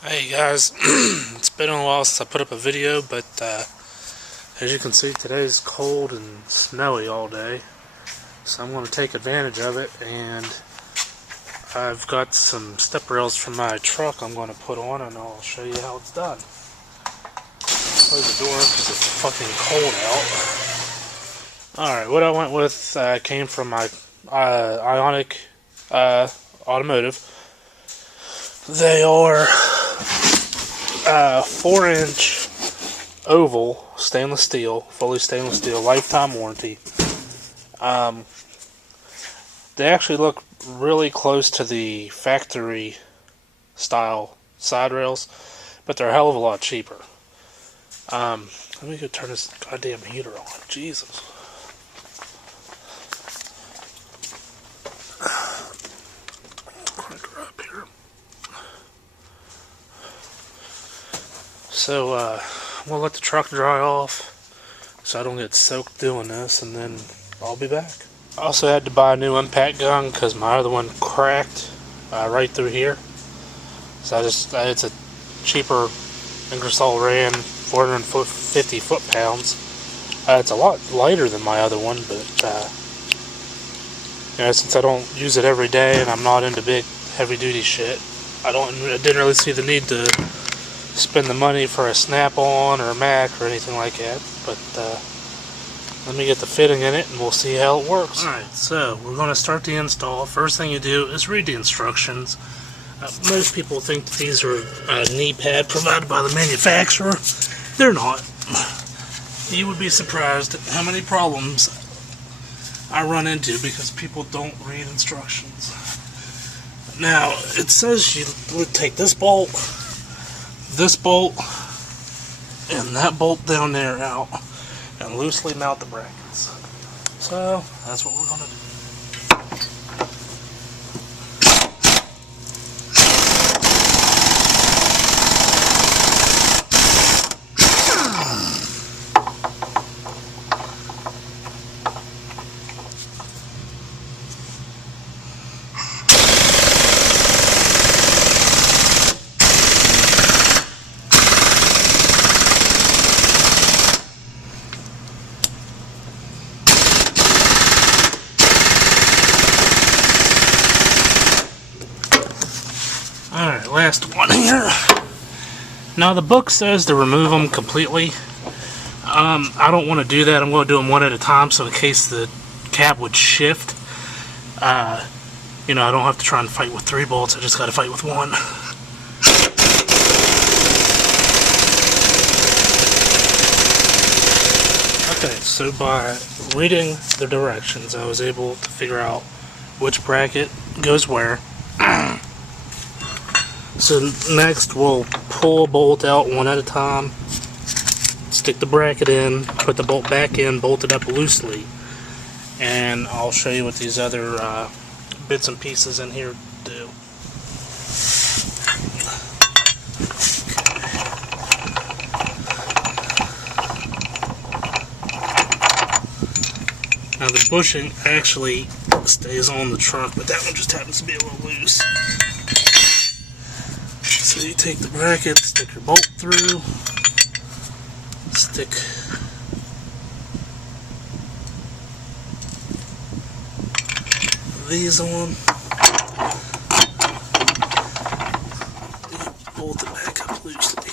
Hey guys, it's been a while since I put up a video, but as you can see, today's cold and snowy all day, so I'm going to take advantage of it. And I've got some step rails from my truck I'm going to put on, and I'll show you how it's done. Close the door because it's fucking cold out. Alright, what I went with came from my Ionic Automotive. They are 4-inch oval stainless steel, fully stainless steel, lifetime warranty. They actually look really close to the factory style side rails, but they're a hell of a lot cheaper. Let me go turn this goddamn heater on. Jesus. Crank her up here. So, I'm going to let the truck dry off so I don't get soaked doing this, and then I'll be back. I also had to buy a new impact gun because my other one cracked right through here. So it's a cheaper Ingersoll Rand 450 foot-pounds. It's a lot lighter than my other one, but since I don't use it every day and I'm not into big heavy-duty shit, I didn't really see the need to spend the money for a snap-on or a Mac or anything like that. But let me get the fitting in it and we'll see how it works. Alright, so we're going to start the install. First thing you do is read the instructions. Most people think that these are a knee pad provided by the manufacturer. They're not. You would be surprised at how many problems I run into because people don't read instructions. Now, it says you would take this bolt, and that bolt down there out, and loosely mount the brackets. So, that's what we're going to do. Alright, last one here. Now the book says to remove them completely. I don't want to do that. I'm going to do them one at a time, so in case the cab would shift, I don't have to try and fight with 3 bolts. I just got to fight with 1. Okay, so by reading the directions, I was able to figure out which bracket goes where. So next we'll pull a bolt out one at a time, stick the bracket in, put the bolt back in, bolt it up loosely, and I'll show you what these other bits and pieces in here do. Now the bushing actually stays on the truck, but that one just happens to be a little loose. So you take the bracket, stick your bolt through, stick these on, bolt it back up loosely.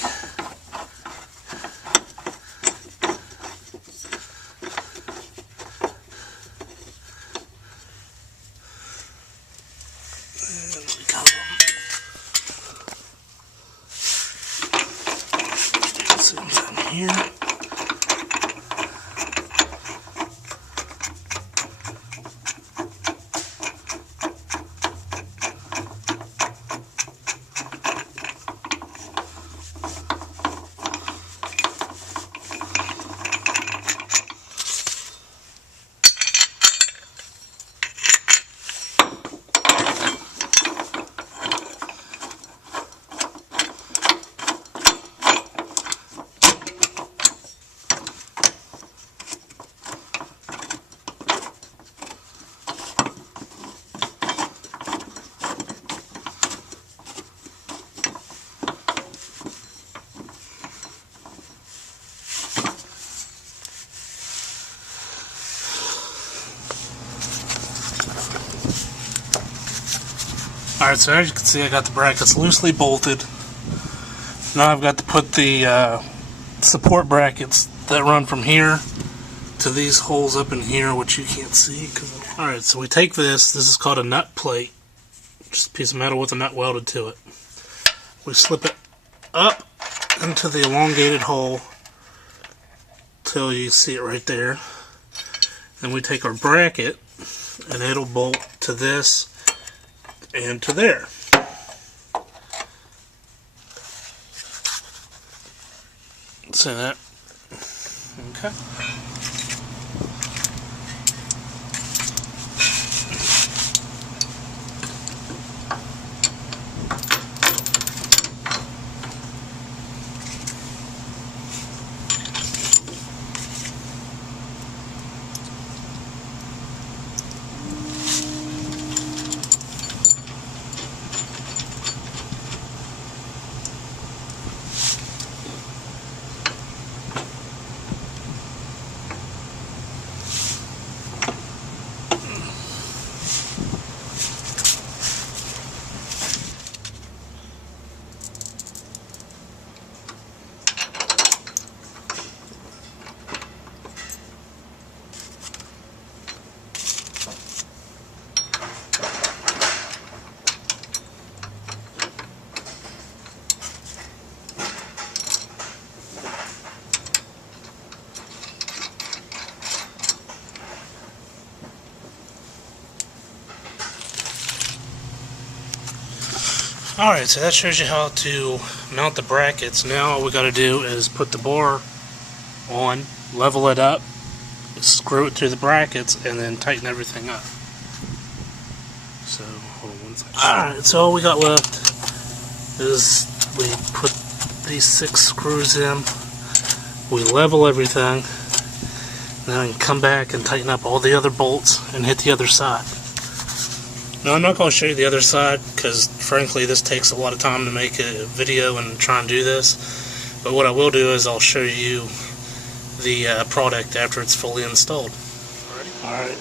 And we got them. Same thing here. Alright, so as you can see, I got the brackets loosely bolted. Now I've got to put the support brackets that run from here to these holes up in here, which you can't see. Alright, so we take this is called a nut plate, just a piece of metal with a nut welded to it. We slip it up into the elongated hole till you see it right there. Then we take our bracket and it'll bolt to this and to there. See that? Okay. Alright, so that shows you how to mount the brackets. Now all we got to do is put the bar on, level it up, screw it through the brackets, and then tighten everything up. So, hold on one second. Alright, so all we got left is we put these 6 screws in, we level everything, then I can come back and tighten up all the other bolts and hit the other side. Now I'm not going to show you the other side because frankly this takes a lot of time to make a video and try and do this, but what I will do is I'll show you the product after it's fully installed. Alright,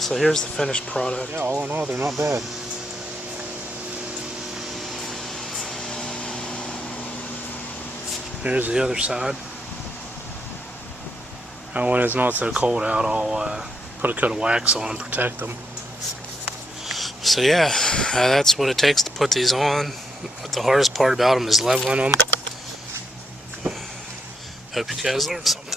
so here's the finished product. Yeah, all in all they're not bad. Here's the other side. And when it's not so cold out, I'll put a coat of wax on and protect them. So yeah, that's what it takes to put these on. But the hardest part about them is leveling them. Hope you guys learned something.